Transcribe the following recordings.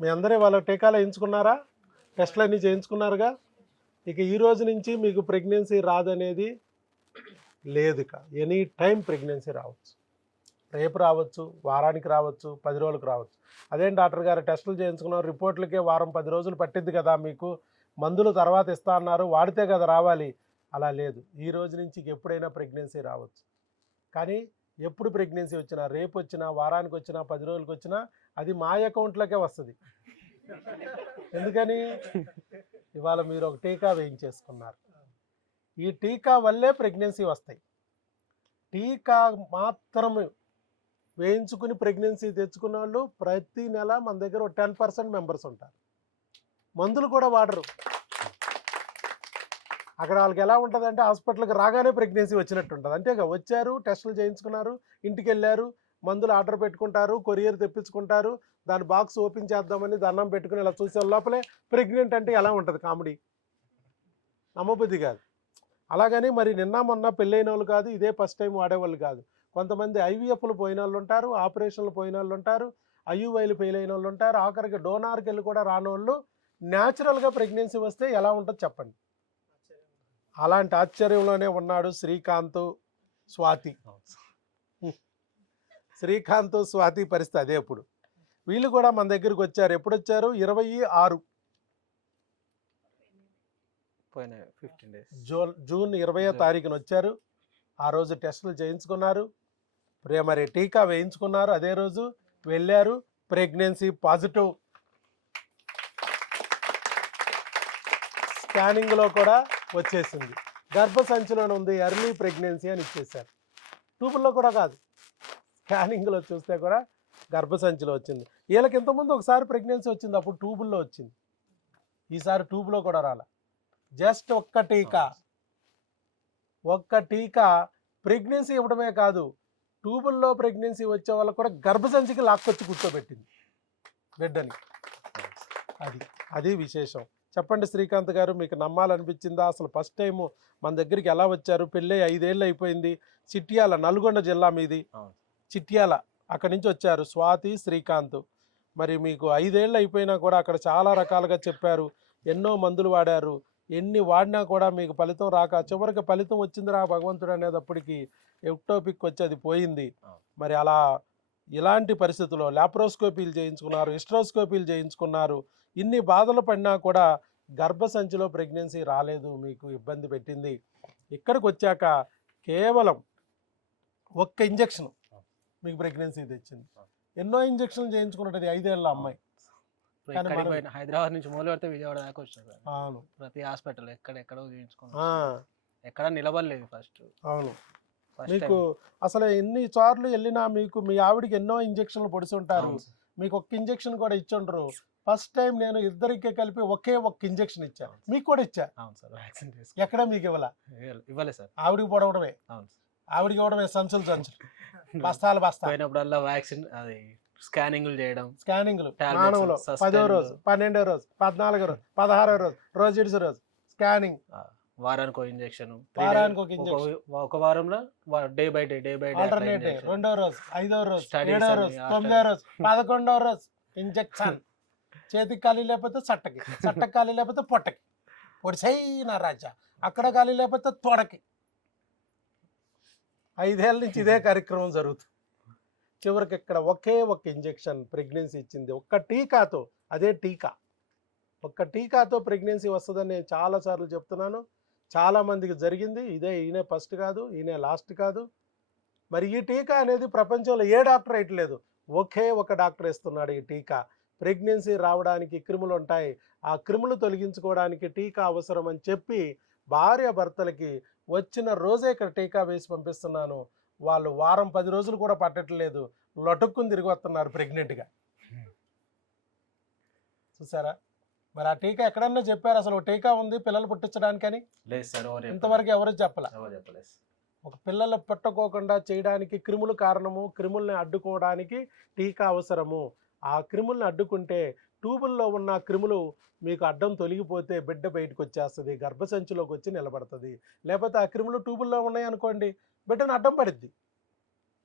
మీ అందరూ వాళ్ళ టీకాలు వేయించుకున్నారా? టెస్ట్లు అన్నీ చేయించుకున్నారుగా? ఇక ఈ రోజు నుంచి మీకు ప్రెగ్నెన్సీ రాదనేది లేదు ఇక ఎనీ టైం ప్రెగ్నెన్సీ రావచ్చు. రేపు రావచ్చు వారానికి రావచ్చు పది రోజులకు రావచ్చు. అదేం డాక్టర్ గారు టెస్టులు చేయించుకున్నారు రిపోర్ట్లకే వారం పది రోజులు పట్టింది కదా మీకు మందులు తర్వాత ఇస్తా అన్నారు వాడితే కదా రావాలి. అలా లేదు. ఈ రోజు నుంచి ఎప్పుడైనా ప్రెగ్నెన్సీ రావచ్చు. కానీ ఎప్పుడు ప్రెగ్నెన్సీ వచ్చినా రేపు వచ్చినా వారానికి వచ్చినా పది రోజులకు వచ్చినా అది మా అకౌంట్లోకే వస్తుంది. ఎందుకని? ఇవాళ మీరు ఒక టీకా వేయించేసుకున్నారు. ఈ టీకా వల్లే ప్రెగ్నెన్సీ వస్తాయి. టీకా మాత్రమే వేయించుకుని ప్రెగ్నెన్సీ తెచ్చుకున్న వాళ్ళు ప్రతి నెల మన దగ్గర ఒక టెన్ పర్సెంట్ మెంబర్స్ ఉంటారు. మందులు కూడా వాడరు. అక్కడ వాళ్ళకి ఎలా ఉంటుంది అంటే హాస్పిటల్కి రాగానే ప్రెగ్నెన్సీ వచ్చినట్టు ఉంటుంది. అంతేగా వచ్చారు టెస్టులు చేయించుకున్నారు ఇంటికి వెళ్ళారు మందులు ఆర్డర్ పెట్టుకుంటారు కొరియర్ తెప్పించుకుంటారు దాని బాక్స్ ఓపెన్ చేద్దామని దండం పెట్టుకుని ఇలా చూసే లోపలే ప్రెగ్నెంట్ అంటే ఎలా ఉంటుంది కామెడీ? నమ్మబుద్ధి కాదు. అలాగని మరి నిన్న మొన్న పెళ్ళైన వాళ్ళు కాదు ఇదే ఫస్ట్ టైం వాడేవాళ్ళు కాదు. కొంతమంది ఐవీఎఫ్లు పోయిన వాళ్ళు ఉంటారు ఆపరేషన్లు పోయిన వాళ్ళు ఉంటారు ఐయువైలు ఫెయిల్ అయిన వాళ్ళు ఉంటారు ఆఖరికి డోనార్కి వెళ్ళి కూడా రాని వాళ్ళు న్యాచురల్గా ప్రెగ్నెన్సీ వస్తే ఎలా ఉంటుందో చెప్పండి? అలాంటి ఆశ్చర్యంలోనే ఉన్నాడు శ్రీకాంత్ స్వాతి. శ్రీకాంత్ స్వాతి పరిస్థితి అదే ఇప్పుడు వీళ్ళు కూడా మన దగ్గరికి వచ్చారు. ఎప్పుడు వచ్చారు ఇరవై ఆరు. జూన్ జూన్ ఇరవయో. తారీఖున వచ్చారు. ఆ రోజు టెస్టులు చేయించుకున్నారు. మరి టీకా వేయించుకున్నారు. అదే రోజు వెళ్ళారు. Pregnancy positive. స్కానింగ్లో కూడా వచ్చేసింది. గర్భసంచిలోనే ఉంది. ఎర్లీ ప్రెగ్నెన్సీ అని ఇచ్చేశారు. ట్యూబుల్లో కూడా కాదు. స్కానింగ్లో చూస్తే కూడా గర్భసంచిలో వచ్చింది. వీళ్ళకి ఇంతకుముందు ఒకసారి ప్రెగ్నెన్సీ వచ్చింది అప్పుడు ట్యూబుల్లో వచ్చింది. ఈసారి ట్యూబ్లో కూడా రాల. జస్ట్ ఒక్క టీకా. ఒక్క టీకా ప్రెగ్నెన్సీ ఇవ్వడమే కాదు ట్యూబుల్లో ప్రెగ్నెన్సీ వచ్చే వాళ్ళకు కూడా గర్భసంచికి లాక్కొచ్చి కూర్చోబెట్టింది. బిడ్డని. అది అది విశేషం. చెప్పండి శ్రీకాంత్ గారు మీకు నమ్మాలనిపించిందా? అసలు ఫస్ట్ టైము మన దగ్గరికి ఎలా వచ్చారు? పెళ్ళి ఐదేళ్ళు అయిపోయింది. చిట్యాల నల్గొండ జిల్లా మీది. చిట్యాల అక్కడి నుంచి వచ్చారు స్వాతి శ్రీకాంత్. మరి మీకు ఐదేళ్ళు అయిపోయినా కూడా అక్కడ చాలా రకాలుగా చెప్పారు. ఎన్నో మందులు వాడారు. ఎన్ని వాడినా కూడా మీకు ఫలితం రాక చివరికి ఫలితం వచ్చిందిరా భగవంతుడు అనేటప్పటికి ఎక్టోపిక్ వచ్చి అది పోయింది. మరి అలా ఇలాంటి పరిస్థితుల్లో లాప్రోస్కోపీలు చేయించుకున్నారు హిస్ట్రోస్కోపీలు చేయించుకున్నారు. ఇన్ని బాధలు పడినా కూడా గర్భసంచిలో ప్రెగ్నెన్సీ రాలేదు మీకు ఇబ్బంది పెట్టింది. ఇక్కడికి వచ్చాక కేవలం ఒక్క ఇంజెక్షన్ మీకు ప్రెగ్నెన్సీ తెచ్చింది. ఎన్నో ఇంజెక్షన్లు చేయించుకున్నది ఐదేళ్ళ అమ్మాయి. హైదరాబాద్ నుంచి మొదలు పెడితే విజయవాడ దాకా వచ్చిన సార్ అవును. ప్రతి హాస్పిటల్ ఎక్కడ ఎక్కడో ఆ, చూపించుకున్నాం ఎక్కడ నిలబడలేదు ఫస్ట్. అవును. మీకు అసలు ఎన్ని సార్లు వెళ్ళినా మీకు మీ ఆవిడకి ఎన్నో ఇంజెక్షన్లు పొడిచి ఉంటారు. మీకు ఒక్క ఇంజెక్షన్ కూడా ఇచ్చుండ్రు. ఫస్ట్ టైం నేను ఇద్దరికి కలిపి ఒకే ఒక్క ఇంజెక్షన్ ఇచ్చా. అవును. మీకు కూడా ఇచ్చా? అవును సార్ వ్యాక్సిన్ ఎక్కడ మీకు ఇవ్వాల? ఇవ్వలేదు సార్. ఆవిడికి పొడవడమే. అవును ఆవిడికి ఇవ్వడమే సంచులు సంచులు. బస్తాలు బస్తా. పోయినప్పుడల్లా వ్యాక్సిన్ అది స్కానింగ్లు చేయడం స్కానింగ్లు మానవులు. పదో రోజు పన్నెండో రోజు పద్నాలుగో రోజు పదహారో రోజు రోజు రోజు స్కానింగ్. వారానికి ఒక ఇంజెక్షన్ వారానికి ఒక ఇంజెక్షన్. ఒక వారంలో day by day day by day alternate రెండో రోజు ఐదో రోజు ఏడో రోజు తొమ్మిదో రోజు పదకొండో రోజు ఇంజెక్షన్. చేతికి ఖాళీ లేకపోతే చట్టకి చట్టకి ఖాళీ లేకపోతే పొట్టకి. పొడిసై నా రాజా అక్కడ ఖాళీ లేకపోతే తోడకి. ఐదేళ్ళ నుంచి ఇదే కార్యక్రమం జరుగుతుంది. చివరికి ఇక్కడ ఒకే ఒక ఇంజెక్షన్ ప్రెగ్నెన్సీ ఇచ్చింది. ఒక్క టీకాతో అదే టీకా. ఒక్క టీకాతో ప్రెగ్నెన్సీ వస్తుందని నేను చాలాసార్లు చెప్తున్నాను. చాలామందికి జరిగింది. ఇదే ఈయనే ఫస్ట్ కాదు ఈయనే లాస్ట్ కాదు. మరి ఈ టీకా అనేది ప్రపంచంలో ఏ డాక్టర్ వేయట్లేదు. ఒకే ఒక డాక్టర్ ఇస్తున్నాడు ఈ టీకా. ప్రెగ్నెన్సీ రావడానికి క్రిములు ఉంటాయి. ఆ క్రిములు తొలగించుకోవడానికి టీకా అవసరం అని చెప్పి భార్య భర్తలకి వచ్చిన రోజే ఇక్కడ టీకా వేసి పంపిస్తున్నాను. వాళ్ళు వారం పది రోజులు కూడా పట్టట్లేదు. లొటుక్కుని తిరిగి వస్తున్నారు ప్రెగ్నెంట్గా. చూసారా? మరి ఆ టీకా ఎక్కడన్నా చెప్పారు? అసలు టీకా ఉంది పిల్లలు పుట్టించడానికని. ఇంతవరకు ఎవరు చెప్పాల? ఎవరు చెప్పలేదు ఒక పిల్లలు పుట్టకోకుండా చేయడానికి క్రిములు కారణము క్రిముల్ని అడ్డుకోవడానికి టీకా అవసరము. ఆ క్రిముల్ని అడ్డుకుంటే ట్యూబుల్లో ఉన్న క్రిములు మీకు అడ్డం తొలగిపోతే బిడ్డ బయటకు వచ్చేస్తుంది గర్భసంచిలోకి వచ్చి నిలబడుతుంది. లేకపోతే ఆ క్రిములు ట్యూబుల్లో ఉన్నాయి అనుకోండి బిడ్డను అడ్డం పడిద్ది.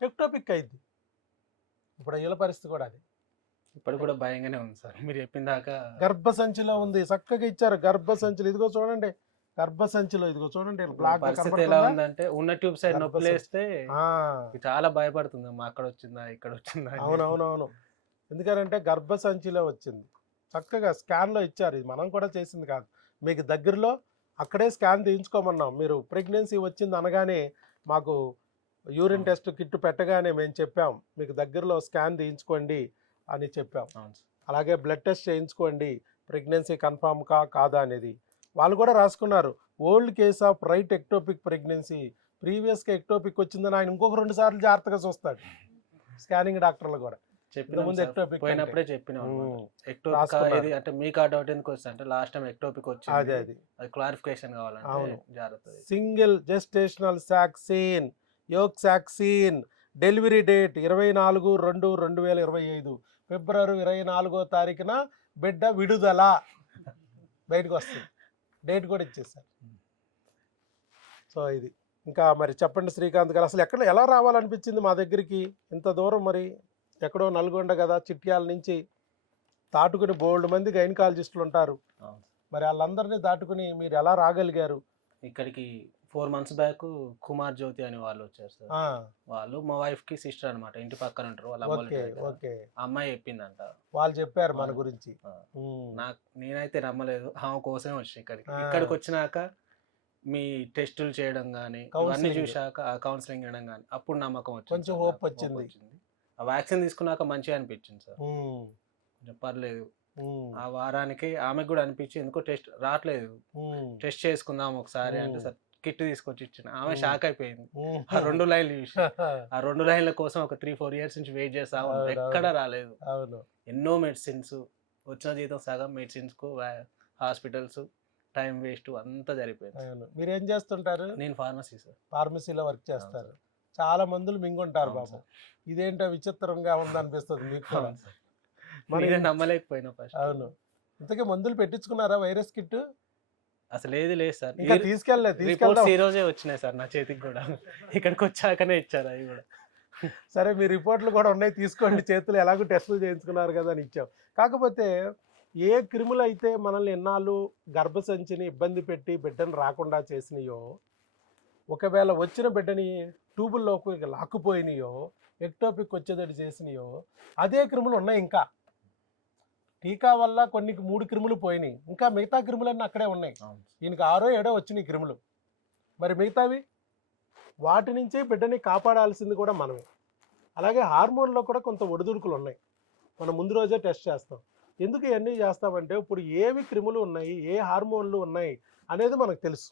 ఎక్టోపిక్ అయింది ఇప్పుడు వీళ్ళ పరిస్థితి కూడా అది. ఇప్పుడు కూడా భయంగానే ఉంది సార్. మీరు చెప్పిన దాకా గర్భసంచిలో ఉంది. చక్కగా ఇచ్చారు. గర్భసంచులు. ఇదిగో చూడండి. గర్భసంచిలో. ఇదిగో చూడండి. బ్లాక్ పరిస్థితి ఎలా ఉందంటే ఉన్న ట్యూబ్ సైడ్ నొప్పి. లేస్తే చాలా భయపడుతుంది. అమ్మా అక్కడ వచ్చిందా ఇక్కడ వచ్చిందా. అవునవునవును. ఎందుకంటే గర్భసంచిలో వచ్చింది. చక్కగా స్కాన్లో ఇచ్చారు. ఇది మనం కూడా చేసింది కాదు. మీకు దగ్గరలో అక్కడే స్కాన్ తీయించుకోమన్నాం. మీరు ప్రెగ్నెన్సీ వచ్చింది అనగానే మాకు యూరిన్ టెస్ట్ కిట్ పెట్టగానే మేము చెప్పాం. మీకు దగ్గరలో స్కాన్ తీయించుకోండి అని చెప్పాం. అలాగే బ్లడ్ టెస్ట్ చేయించుకోండి. ప్రెగ్నెన్సీ కన్ఫామ్ కా కాదా అనేది. వాళ్ళు కూడా రాసుకున్నారు. Old case of right ectopic pregnancy. ప్రీవియస్గా ఎక్టోపిక్ వచ్చిందని ఆయన ఇంకొక రెండు సార్లు జాగ్రత్తగా చూస్తాడు. స్కానింగ్ డాక్టర్లు కూడా. చెప్పినాం ముందు అంటే. పోయినప్పుడే చెప్పినాం ఎక్టోపిక్. ఇది అంటే మీకు ఆ డౌట్ ఎందుకు వస్తుంది అంటే లాస్ట్ టైం ఎక్టోపిక్ అదే వచ్చింది. అది అది. క్లారిఫికేషన్ కావాలంటే అవును. జాగ్రత్త single gestational sac seen yolk sac seen delivery date ఇరవై నాలుగు రెండు రెండు వేల ఇరవై ఐదు. ఫిబ్రవరి ఇరవై నాలుగో తారీఖున బిడ్డ విడుదల. బయటకు వస్తుంది. డేట్ కూడా ఇచ్చేసారు. సో ఇది. ఇంకా మరి చెప్పండి శ్రీకాంత్ గారు అసలు ఎక్కడ ఎలా రావాలనిపించింది మా దగ్గరికి? ఇంత దూరం మరి? ఎక్కడో నల్గొండ కదా చిట్యాల నుంచి దాటుకుని బోల్డ్ మంది గైనకాలజిస్టులు ఉంటారు. మరి వాళ్ళందరినీ దాటుకుని మీరు ఎలా రాగలిగారు? ఇక్కడికి four months back Kumar Jyothi అని వాళ్ళు వచ్చారు సార్. వాళ్ళు మా వైఫ్కి సిస్టర్ అన్నమాట. ఇంటి పక్కన ఉంటారు వాళ్ళ అమ్మాయి చెప్పిందంట. వాళ్ళు చెప్పారు మన. గురించి. నాకు నేనైతే నమ్మలేదు. ఆమె కోసమే వచ్చి ఇక్కడికి. ఇక్కడికి వచ్చినాక మీ టెస్టులు చేయడం కానీ Counselling. చూశాక కౌన్సిలింగ్ చేయడం కానీ అప్పుడు నమ్మకం వచ్చింది కొంచెం నాకు. వచ్చింది. ఆ వ్యాక్సిన్ తీసుకున్నాక మంచిగా అనిపించింది సార్. కొంచెం పర్లేదు. ఆ వారానికి ఆమెకు కూడా అనిపించి ఎందుకో టెస్ట్ రావట్లేదు. టెస్ట్ చేసుకుందాం ఒకసారి అంటే. సార్ కిట్ తీసుకొచ్చి ఇచ్చిన. ఆమె. షాక్ అయిపోయింది. ఆ రెండు లైన్లు చూసి. ఆ రెండు లైన్ల కోసం ఒక త్రీ ఫోర్ ఇయర్స్ నుంచి వెయిట్ చేస్తా ఎక్కడ. రాలేదు. ఎన్నో మెడిసిన్స్ వచ్చిన జీతం సగం మెడిసిన్స్కు హాస్పిటల్స్ టైం వేస్ట్ అంతా జరిగిపోయింది అవును. మీరు ఏం చేస్తుంటారు? నేను ఫార్మసీ సార్. ఫార్మసీలో వర్క్ చేస్తారు. చాలా మందులు మింగుంటారు బాబు. ఇదేంటో విచిత్రంగా ఉందనిపిస్తుంది మీకు కూడా. మరి- నేనే నమ్మలేకపోయినా ఫస్ట్ అవును. ఇంతకీ మందులు పెట్టించుకున్నారా వైరస్ కిట్ అసలు ఏది లేదు సార్. ఇంకా తీసుకెళ్ళలే రిపోర్ట్స్ తీసుకెళ్దాం. ఈ రోజే వచ్చినాయి సార్ నా చేతికి కూడా. ఇక్కడికి వచ్చాకనే ఇచ్చారు అవి కూడా. సరే మీ రిపోర్ట్లు కూడా ఉన్నాయి తీసుకోండి. చేతులు ఎలాగో టెస్టులు చేయించుకున్నారు కదా అని ఇచ్చాం. కాకపోతే ఏ క్రిములు అయితే మనల్ని ఎన్నాళ్ళు గర్భసంచిని ఇబ్బంది పెట్టి బిడ్డను రాకుండా చేసినాయో ఒకవేళ వచ్చిన బిడ్డని ట్యూబుల్లోకి లాక్కుపోయినాయో ఎక్టోపిక్ వచ్చేటట్టు చేసినాయో అదే క్రిములు ఉన్నాయి ఇంకా. టీకా వల్ల కొన్ని మూడు క్రిములు పోయినాయి. ఇంకా మిగతా క్రిములన్నీ అక్కడే ఉన్నాయి. ఈయనకి ఆరో ఏడో వచ్చినాయి క్రిములు. మరి మిగతావి? వాటి నుంచి బిడ్డని కాపాడాల్సింది కూడా మనమే. అలాగే హార్మోన్లో కూడా కొంత ఒడిదుడుకులు ఉన్నాయి మనం ముందు రోజే టెస్ట్ చేస్తాం. ఎందుకు ఇవన్నీ చేస్తామంటే ఇప్పుడు ఏవి క్రిములు ఉన్నాయి ఏ హార్మోన్లు ఉన్నాయి అనేది మనకు తెలుసు.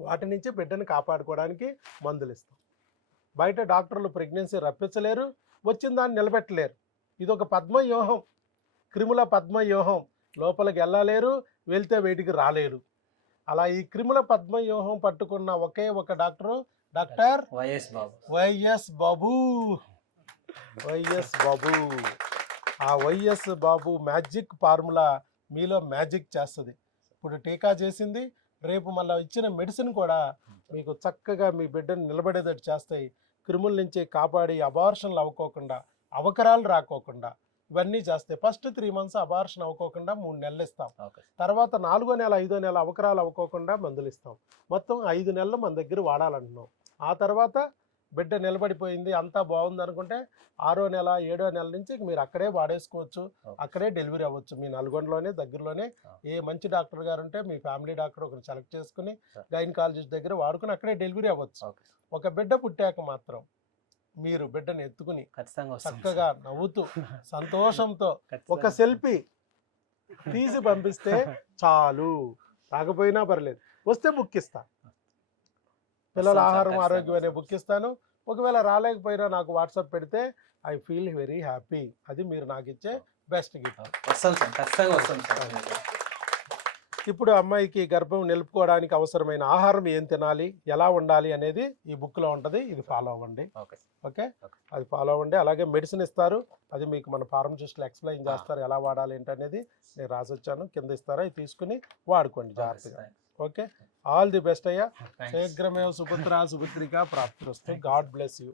వాటి నుంచి బిడ్డని కాపాడుకోవడానికి మందులు ఇస్తాం బయట డాక్టర్లు ప్రెగ్నెన్సీ రప్పించలేరు వచ్చిన దాన్ని నిలబెట్టలేరు. ఇది ఒక పద్మవ్యూహం. క్రిముల పద్మవ్యూహం. లోపలికి వెళ్ళలేరు వెళ్తే బయటికి రాలేరు. అలా ఈ క్రిముల పద్మవ్యూహం పట్టుకున్న ఒకే ఒక doctor doctor YS Babu. YS Babu. YS Babu. ఆ వైఎస్ బాబు మ్యాజిక్ ఫార్ములా మీలో మ్యాజిక్ చేస్తుంది. ఇప్పుడు టీకా చేసింది రేపు మళ్ళీ ఇచ్చిన మెడిసిన్ కూడా మీకు చక్కగా మీ బిడ్డను నిలబడేటట్టు చేస్తాయి. క్రిముల నుంచి కాపాడి అబార్షన్లు అవ్వకోకుండా అవకరాలు రాకోకుండా ఇవన్నీ చేస్తాయి ఫస్ట్ త్రీ మంత్స్ అబార్షన్ అవ్వకోకుండా మూడు నెలలు ఇస్తాం. తర్వాత నాలుగో నెల ఐదో నెల అవకరాలు అవ్వకోకుండా మందులు ఇస్తాం. మొత్తం ఐదు నెలలు మన దగ్గర వాడాలంటున్నాం. ఆ తర్వాత బిడ్డ నిలబడిపోయింది అంతా బాగుంది అనుకుంటే ఆరో నెల ఏడో నెల నుంచి మీరు అక్కడే వాడేసుకోవచ్చు అక్కడే డెలివరీ అవ్వచ్చు. మీ నల్గొండలోనే దగ్గరలోనే ఏ మంచి డాక్టర్ గారు ఉంటే మీ ఫ్యామిలీ డాక్టర్ ఒకరు సెలెక్ట్ చేసుకుని. గైనకాలజిస్ట్ దగ్గర వాడుకుని అక్కడే డెలివరీ అవ్వచ్చు. ఒక బిడ్డ పుట్టాక మాత్రం మీరు బిడ్డను ఎత్తుకుని చక్కగా నవ్వుతూ సంతోషంతో ఒక సెల్ఫీ తీసి పంపిస్తే చాలు. రాకపోయినా పర్లేదు. వస్తే బుక్ ఇస్తా పిల్లల ఆహారం ఆరోగ్యం అనే. బుక్ ఇస్తాను. ఒకవేళ రాలేకపోయినా నాకు వాట్సాప్ పెడితే ఐ ఫీల్ వెరీ హ్యాపీ. అది మీరు నాకు ఇచ్చే బెస్ట్ గిఫ్ట్. వస్తాం సార్ ఖచ్చితంగా వస్తాం సార్. ఇప్పుడు అమ్మాయికి గర్భం నిలుపుకోవడానికి అవసరమైన ఆహారం ఏం తినాలి ఎలా ఉండాలి అనేది ఈ బుక్లో ఉంటుంది. ఇది ఫాలో అవ్వండి. ఓకే. అది ఫాలో అవ్వండి. అలాగే మెడిసిన్ ఇస్తారు. అది మీకు మన ఫార్మసిస్టులు ఎక్స్ప్లెయిన్ చేస్తారు ఎలా వాడాలి ఏంటనేది. నేను రాసి వచ్చాను. కింద ఇస్తారా? ఇది తీసుకుని వాడుకోండి జాగ్రత్తగా. ఓకే? ఆల్ ది బెస్ట్ అయ్యా శీఘ్రమేవ సుపుత్ర సుపుత్రిక ప్రాప్తిస్తూ గాడ్ బ్లెస్ యూ